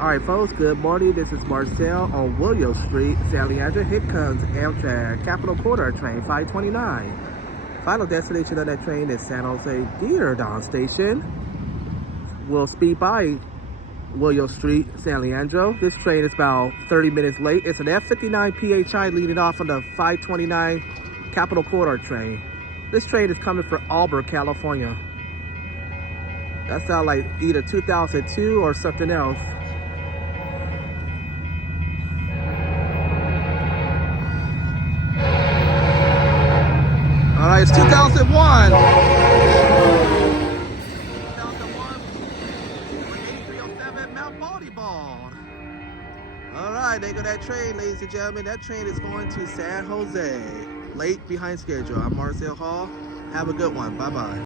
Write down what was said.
Alright folks, good morning. This is Marcel on William Street, San Leandro. Here comes Amtrak Capital Corridor train 529. Final destination of that train is San Jose Deardown Station. We'll speed by William Street, San Leandro. This train is about 30 minutes late. It's an F59 PHI leading off on the 529 Capital Corridor train. This train is coming from Auburn, California. That sounds like either 2002 or something else. All right, it's 2001. 2001, 8307 Mount Ball. All right, there go that train, ladies and gentlemen. That train is going to San Jose. Late behind schedule. I'm Marcel Hall. Have a good one. Bye-bye.